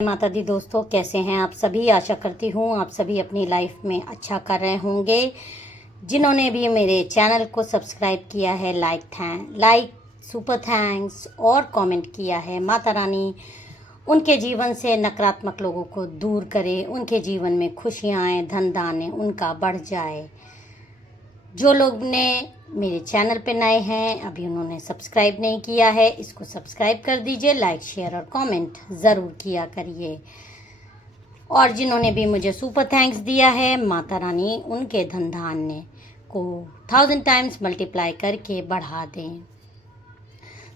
माता दी दोस्तों, कैसे हैं आप सभी। आशा करती हूँ आप सभी अपनी लाइफ में अच्छा कर रहे होंगे। जिन्होंने भी मेरे चैनल को सब्सक्राइब किया है, लाइक सुपर थैंक्स और कमेंट किया है, माता रानी उनके जीवन से नकारात्मक लोगों को दूर करे, उनके जीवन में खुशियाँ आए, धन दान उनका बढ़ जाए। जो लोग ने मेरे चैनल पे नए हैं, अभी उन्होंने सब्सक्राइब नहीं किया है, इसको सब्सक्राइब कर दीजिए, लाइक शेयर और कमेंट ज़रूर किया करिए। और जिन्होंने भी मुझे सुपर थैंक्स दिया है, माता रानी उनके धन धान्य को 1000 टाइम्स मल्टीप्लाई करके बढ़ा दें।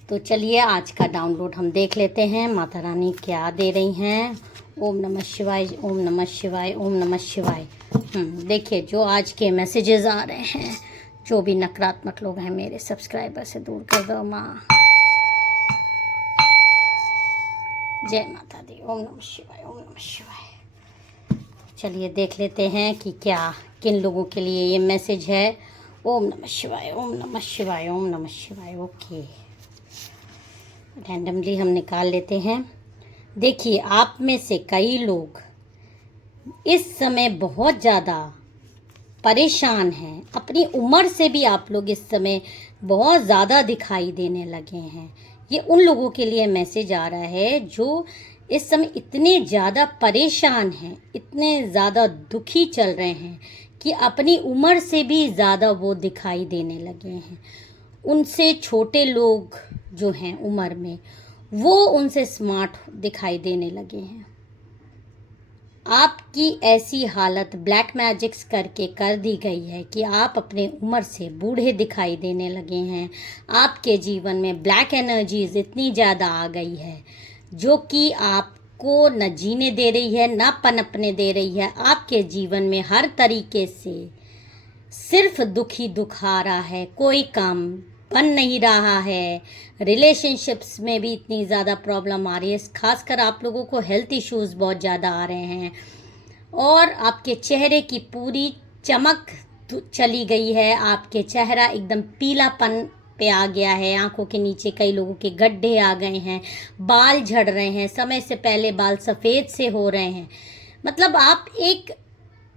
तो चलिए आज का डाउनलोड हम देख लेते हैं, माता रानी क्या दे रही हैं। ओम नमः शिवाय, ओम नमः शिवाय, ओम नमः शिवाय। देखिए जो आज के मैसेजेस आ रहे हैं, जो भी नकारात्मक लोग हैं मेरे सब्सक्राइबर से दूर कर दो माँ। जय माता दी। ओम नमः शिवाय, ओम नमः शिवाय। चलिए देख लेते हैं कि क्या किन लोगों के लिए ये मैसेज है। ओम नमः शिवाय, ओम नमः शिवाय, ओम नमः शिवाय। ओके, रैंडमली हम निकाल लेते हैं। देखिए आप में से कई लोग इस समय बहुत ज़्यादा परेशान हैं। अपनी उम्र से भी आप लोग इस समय बहुत ज़्यादा दिखाई देने लगे हैं। ये उन लोगों के लिए मैसेज आ रहा है जो इस समय इतने ज़्यादा परेशान हैं, इतने ज़्यादा दुखी चल रहे हैं कि अपनी उम्र से भी ज़्यादा वो दिखाई देने लगे हैं। उनसे छोटे लोग जो हैं उम्र में, वो उनसे स्मार्ट दिखाई देने लगे हैं। आपकी ऐसी हालत ब्लैक मैजिक्स करके कर दी गई है कि आप अपने उम्र से बूढ़े दिखाई देने लगे हैं। आपके जीवन में ब्लैक एनर्जीज इतनी ज़्यादा आ गई है जो कि आपको न जीने दे रही है, न पनपने दे रही है। आपके जीवन में हर तरीके से सिर्फ दुखी दुख आ रहा है, कोई काम बन नहीं रहा है। रिलेशनशिप्स में भी इतनी ज़्यादा प्रॉब्लम आ रही है, खासकर आप लोगों को हेल्थ इश्यूज़ बहुत ज़्यादा आ रहे हैं। और आपके चेहरे की पूरी चमक चली गई है, आपके चेहरा एकदम पीलापन पे आ गया है। आंखों के नीचे कई लोगों के गड्ढे आ गए हैं, बाल झड़ रहे हैं, समय से पहले बाल सफ़ेद से हो रहे हैं। मतलब आप एक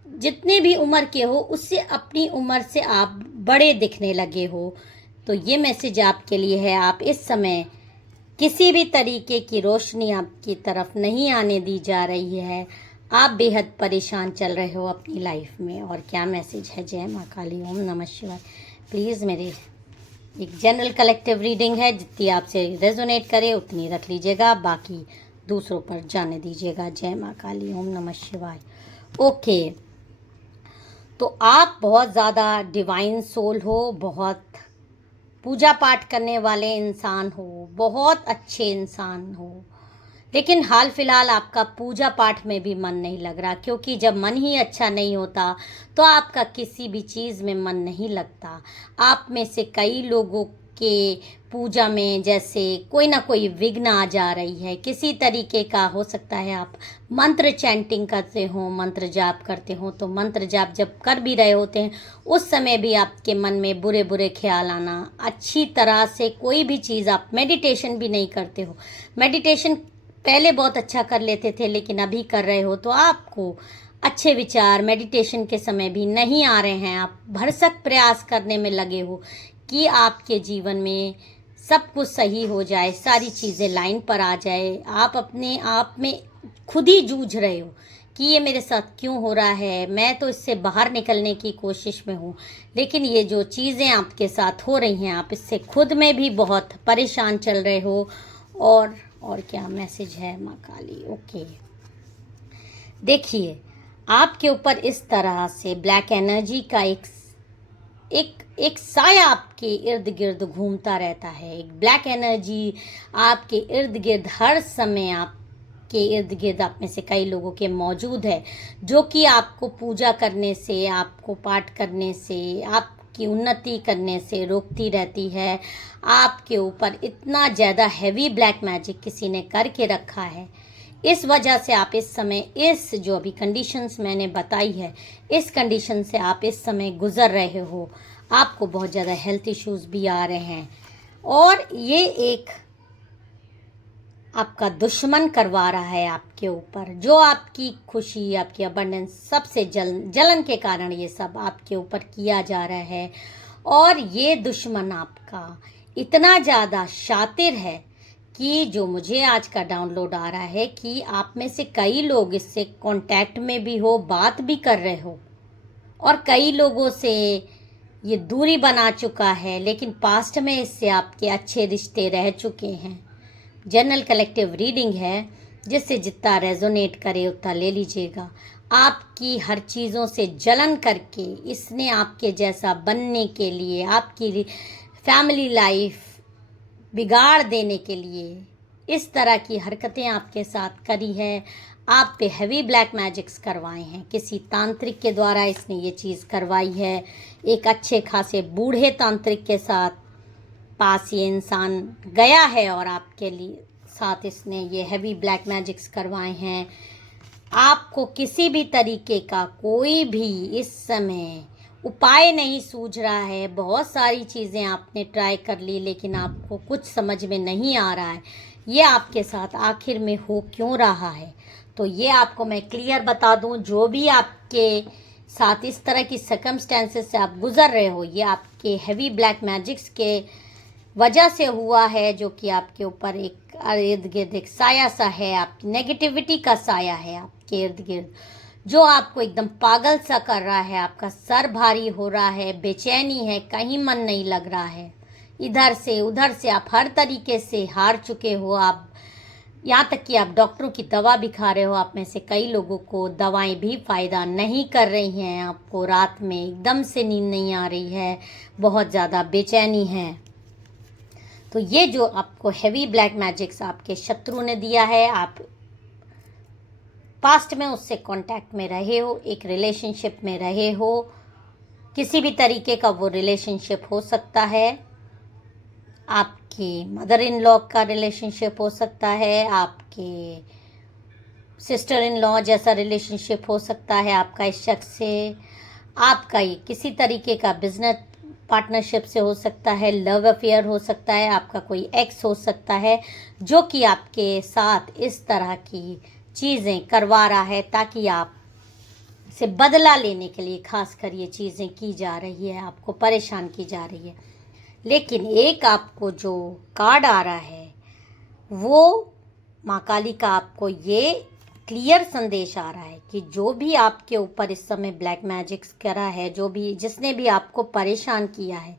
जितने भी उम्र के हो उससे अपनी उम्र से आप बड़े दिखने लगे हो। तो ये मैसेज आपके लिए है। आप इस समय किसी भी तरीके की रोशनी आपकी तरफ नहीं आने दी जा रही है। आप बेहद परेशान चल रहे हो अपनी लाइफ में। और क्या मैसेज है। जय माँ काली, ओम नमः शिवाय। प्लीज़ मेरे एक जनरल कलेक्टिव रीडिंग है, जितनी आपसे रेजोनेट करे उतनी रख लीजिएगा, बाकी दूसरों पर जाने दीजिएगा। जय माँ काली, ओम नमः शिवाय। ओके, तो आप बहुत ज़्यादा डिवाइन सोल हो, बहुत पूजा पाठ करने वाले इंसान हो, बहुत अच्छे इंसान हो, लेकिन हाल फिलहाल आपका पूजा पाठ में भी मन नहीं लग रहा, क्योंकि जब मन ही अच्छा नहीं होता तो आपका किसी भी चीज़ में मन नहीं लगता। आप में से कई लोगों के पूजा में जैसे कोई ना कोई विघ्न आ जा रही है, किसी तरीके का हो सकता है। आप मंत्र चैंटिंग करते हो, मंत्र जाप करते हो, तो मंत्र जाप जब कर भी रहे होते हैं उस समय भी आपके मन में बुरे बुरे ख्याल आना। अच्छी तरह से कोई भी चीज़, आप मेडिटेशन भी नहीं करते हो। मेडिटेशन पहले बहुत अच्छा कर लेते थे, लेकिन अभी कर रहे हो तो आपको अच्छे विचार मेडिटेशन के समय भी नहीं आ रहे हैं। आप भरसक प्रयास करने में लगे हो कि आपके जीवन में सब कुछ सही हो जाए, सारी चीज़ें लाइन पर आ जाए। आप अपने आप में खुद ही जूझ रहे हो कि ये मेरे साथ क्यों हो रहा है, मैं तो इससे बाहर निकलने की कोशिश में हूँ, लेकिन ये जो चीज़ें आपके साथ हो रही हैं, आप इससे खुद में भी बहुत परेशान चल रहे हो। और क्या मैसेज है माँ काली। ओके, देखिए आपके ऊपर इस तरह से ब्लैक एनर्जी का एक साया आपके इर्द गिर्द घूमता रहता है। एक ब्लैक एनर्जी आपके इर्द गिर्द हर समय आपके इर्द गिर्द आप में से कई लोगों के मौजूद है, जो कि आपको पूजा करने से, आपको पाठ करने से, आपकी उन्नति करने से रोकती रहती है। आपके ऊपर इतना ज़्यादा हैवी ब्लैक मैजिक किसी ने करके रखा है। इस वजह से आप इस समय, इस जो अभी कंडीशंस मैंने बताई है, इस कंडीशन से आप इस समय गुज़र रहे हो। आपको बहुत ज़्यादा हेल्थ इश्यूज़ भी आ रहे हैं। और ये एक आपका दुश्मन करवा रहा है आपके ऊपर, जो आपकी खुशी, आपकी अबंडेंस, सबसे जलन के कारण ये सब आपके ऊपर किया जा रहा है। और ये दुश्मन आपका इतना ज़्यादा शातिर है कि जो मुझे आज का डाउनलोड आ रहा है कि आप में से कई लोग इससे कांटेक्ट में भी हो, बात भी कर रहे हो, और कई लोगों से ये दूरी बना चुका है, लेकिन पास्ट में इससे आपके अच्छे रिश्ते रह चुके हैं। जनरल कलेक्टिव रीडिंग है, जिससे जितना रेजोनेट करे उतना ले लीजिएगा। आपकी हर चीज़ों से जलन करके इसने आपके जैसा बनने के लिए, आपकी फैमिली लाइफ बिगाड़ देने के लिए इस तरह की हरकतें आपके साथ करी है। आप पे हैवी ब्लैक मैजिक्स करवाए हैं, किसी तांत्रिक के द्वारा इसने ये चीज़ करवाई है। एक अच्छे खासे बूढ़े तांत्रिक के साथ पास ये इंसान गया है और आपके लिए साथ इसने ये हैवी ब्लैक मैजिक्स करवाए हैं। आपको किसी भी तरीके का कोई भी इस समय उपाय नहीं सूझ रहा है। बहुत सारी चीज़ें आपने ट्राई कर ली, लेकिन आपको कुछ समझ में नहीं आ रहा है ये आपके साथ आखिर में हो क्यों रहा है। तो ये आपको मैं क्लियर बता दूं, जो भी आपके साथ इस तरह की सर्कमस्टेंसेस से आप गुज़र रहे हो, ये आपके हैवी ब्लैक मैजिक्स के वजह से हुआ है, जो कि आपके ऊपर एक इर्द गिर्द एक साया सा है, आपकी नेगेटिविटी का साया है आपके इर्द गिर्द, जो आपको एकदम पागल सा कर रहा है। आपका सर भारी हो रहा है, बेचैनी है, कहीं मन नहीं लग रहा है, इधर से उधर से आप हर तरीके से हार चुके हो। आप यहाँ तक कि आप डॉक्टरों की दवा भी खा रहे हो। आप में से कई लोगों को दवाएं भी फ़ायदा नहीं कर रही हैं। आपको रात में एकदम से नींद नहीं आ रही है, बहुत ज़्यादा बेचैनी है। तो ये जो आपको हैवी ब्लैक मैजिक्स आपके शत्रु ने दिया है, आप पास्ट में उससे कांटेक्ट में रहे हो, एक रिलेशनशिप में रहे हो, किसी भी तरीके का वो रिलेशनशिप हो सकता है। आपकी मदर इन लॉ का रिलेशनशिप हो सकता है, आपके सिस्टर इन लॉ जैसा रिलेशनशिप हो सकता है आपका इस शख्स से। आपका ये किसी तरीके का बिजनेस पार्टनरशिप से हो सकता है, लव अफेयर हो सकता है, आपका कोई एक्स हो सकता है, जो कि आपके साथ इस तरह की चीज़ें करवा रहा है ताकि आप से बदला लेने के लिए खासकर ये चीज़ें की जा रही है, आपको परेशान की जा रही है। लेकिन एक आपको जो कार्ड आ रहा है वो माँ काली का आपको ये क्लियर संदेश आ रहा है कि जो भी आपके ऊपर इस समय ब्लैक मैजिक्स करा है, जो भी जिसने भी आपको परेशान किया है,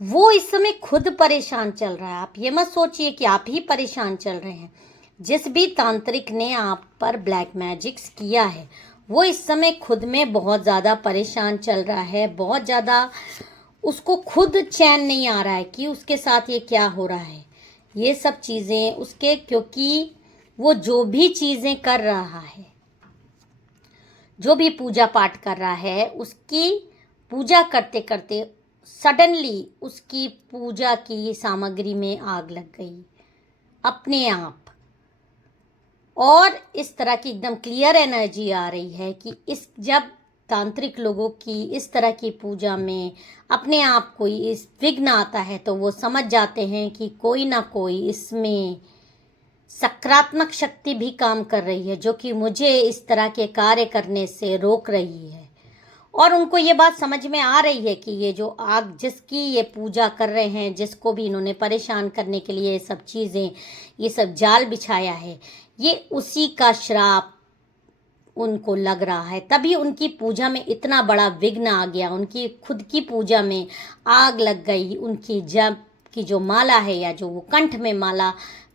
वो इस समय खुद परेशान चल रहा है। आप ये मत सोचिए कि आप ही परेशान चल रहे हैं। जिस भी तांत्रिक ने आप पर ब्लैक मैजिक्स किया है वो इस समय खुद में बहुत ज़्यादा परेशान चल रहा है, बहुत ज़्यादा उसको खुद चैन नहीं आ रहा है कि उसके साथ ये क्या हो रहा है, ये सब चीज़ें उसके, क्योंकि वो जो भी चीज़ें कर रहा है, जो भी पूजा पाठ कर रहा है, उसकी पूजा करते करते सडनली उसकी पूजा की सामग्री में आग लग गई अपने आप। और इस तरह की एकदम क्लियर एनर्जी आ रही है कि इस जब तांत्रिक लोगों की इस तरह की पूजा में अपने आप कोई इस विघ्न आता है तो वो समझ जाते हैं कि कोई ना कोई इसमें सकारात्मक शक्ति भी काम कर रही है, जो कि मुझे इस तरह के कार्य करने से रोक रही है। और उनको ये बात समझ में आ रही है कि ये जो आग जिसकी ये पूजा कर रहे हैं, जिसको भी इन्होंने परेशान करने के लिए ये सब चीज़ें, ये सब जाल बिछाया है, ये उसी का श्राप उनको लग रहा है। तभी उनकी पूजा में इतना बड़ा विघ्न आ गया, उनकी खुद की पूजा में आग लग गई। उनकी जप की जो माला है या जो वो कंठ में माला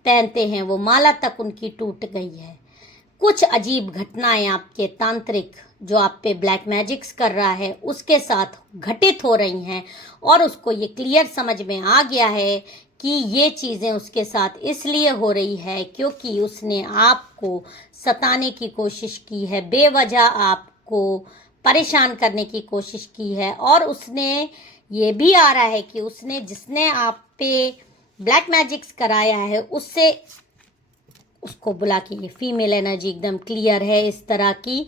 पहनते हैं, वो माला तक उनकी टूट गई है। कुछ अजीब घटनाएं आपके तांत्रिक जो आप पे ब्लैक मैजिक्स कर रहा है उसके साथ घटित हो रही हैं, और उसको ये क्लियर समझ में आ गया है कि ये चीज़ें उसके साथ इसलिए हो रही है क्योंकि उसने आपको सताने की कोशिश की है, बेवजह आपको परेशान करने की कोशिश की है। और उसने ये भी आ रहा है कि उसने जिसने आप पे ब्लैक मैजिक्स कराया है उससे उसको बुला के, ये फीमेल एनर्जी एकदम क्लियर है इस तरह की,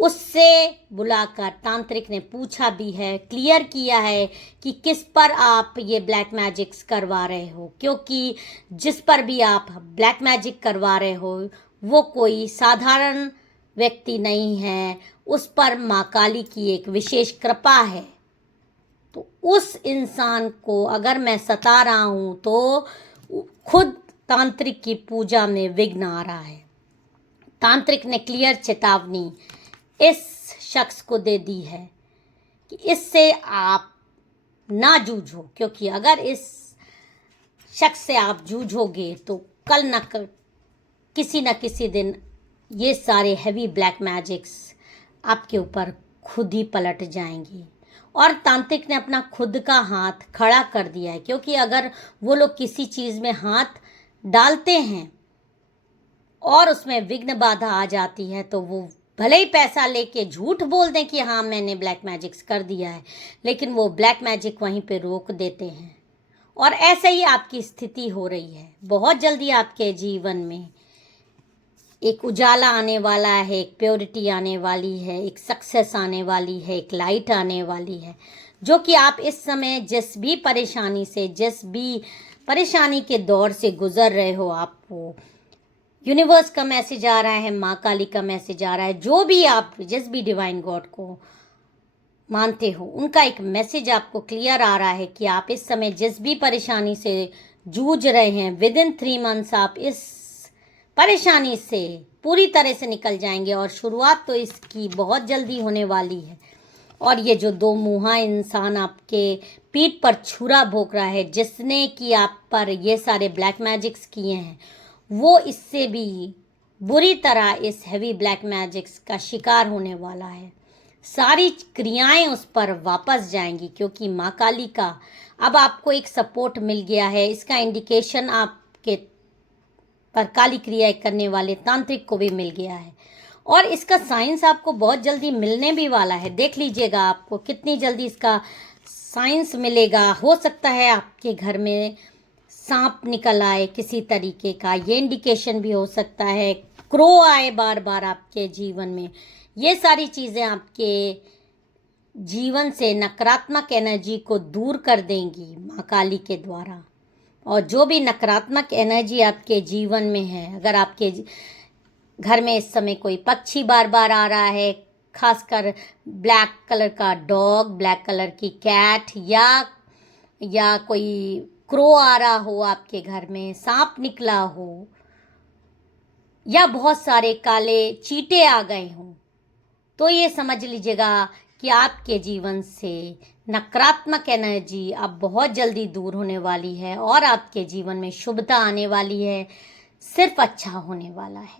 उससे बुलाकर तांत्रिक ने पूछा भी है, क्लियर किया है कि किस पर आप ये ब्लैक मैजिक्स करवा रहे हो, क्योंकि जिस पर भी आप ब्लैक मैजिक करवा रहे हो वो कोई साधारण व्यक्ति नहीं है, उस पर माँ काली की एक विशेष कृपा है। तो उस इंसान को अगर मैं सता रहा हूँ तो खुद तांत्रिक की पूजा में विघ्न आ रहा है। तांत्रिक ने क्लियर चेतावनी इस शख्स को दे दी है कि इससे आप ना जूझो, क्योंकि अगर इस शख्स से आप जूझोगे तो कल न किसी न किसी दिन ये सारे हैवी ब्लैक मैजिक्स आपके ऊपर खुद ही पलट जाएंगी। और तांत्रिक ने अपना खुद का हाथ खड़ा कर दिया है, क्योंकि अगर वो लोग किसी चीज़ में हाथ डालते हैं और उसमें विघ्न बाधा आ जाती है तो वो भले ही पैसा लेके झूठ बोल दें कि हाँ मैंने ब्लैक मैजिक्स कर दिया है, लेकिन वो ब्लैक मैजिक वहीं पे रोक देते हैं। और ऐसे ही आपकी स्थिति हो रही है। बहुत जल्दी आपके जीवन में एक उजाला आने वाला है, एक प्योरिटी आने वाली है, एक सक्सेस आने वाली है, एक लाइट आने वाली है, जो कि आप इस समय जिस भी परेशानी से, जिस भी परेशानी के दौर से गुजर रहे हो, आपको यूनिवर्स का मैसेज आ रहा है, माँ काली का मैसेज आ रहा है, जो भी आप जिस भी डिवाइन गॉड को मानते हो उनका एक मैसेज आपको क्लियर आ रहा है कि आप इस समय जिस भी परेशानी से जूझ रहे हैं, विद इन 3 मंथ्स आप इस परेशानी से पूरी तरह से निकल जाएंगे। और शुरुआत तो इसकी बहुत जल्दी होने वाली है। और ये जो 2 मुँहा इंसान आपके पीठ पर छुरा भोंक रहा है, जिसने कि आप पर ये सारे ब्लैक मैजिक्स किए हैं, वो इससे भी बुरी तरह इस हैवी ब्लैक मैजिक्स का शिकार होने वाला है। सारी क्रियाएं उस पर वापस जाएंगी, क्योंकि माँ काली का अब आपको एक सपोर्ट मिल गया है। इसका इंडिकेशन आपके पर काली क्रियाएं करने वाले तांत्रिक को भी मिल गया है, और इसका साइंस आपको बहुत जल्दी मिलने भी वाला है। देख लीजिएगा आपको कितनी जल्दी इसका साइंस मिलेगा। हो सकता है आपके घर में सांप निकल आए किसी तरीके का, ये इंडिकेशन भी हो सकता है। क्रो आए बार बार आपके जीवन में, ये सारी चीज़ें आपके जीवन से नकारात्मक एनर्जी को दूर कर देंगी माँ काली के द्वारा। और जो भी नकारात्मक एनर्जी आपके जीवन में है, अगर आपके घर में इस समय कोई पक्षी बार बार आ रहा है, खासकर ब्लैक कलर का डॉग, ब्लैक कलर की कैट, या कोई क्रो आ रहा हो, आपके घर में सांप निकला हो, या बहुत सारे काले चींटे आ गए हों, तो ये समझ लीजिएगा कि आपके जीवन से नकारात्मक एनर्जी अब बहुत जल्दी दूर होने वाली है और आपके जीवन में शुभता आने वाली है। सिर्फ अच्छा होने वाला है।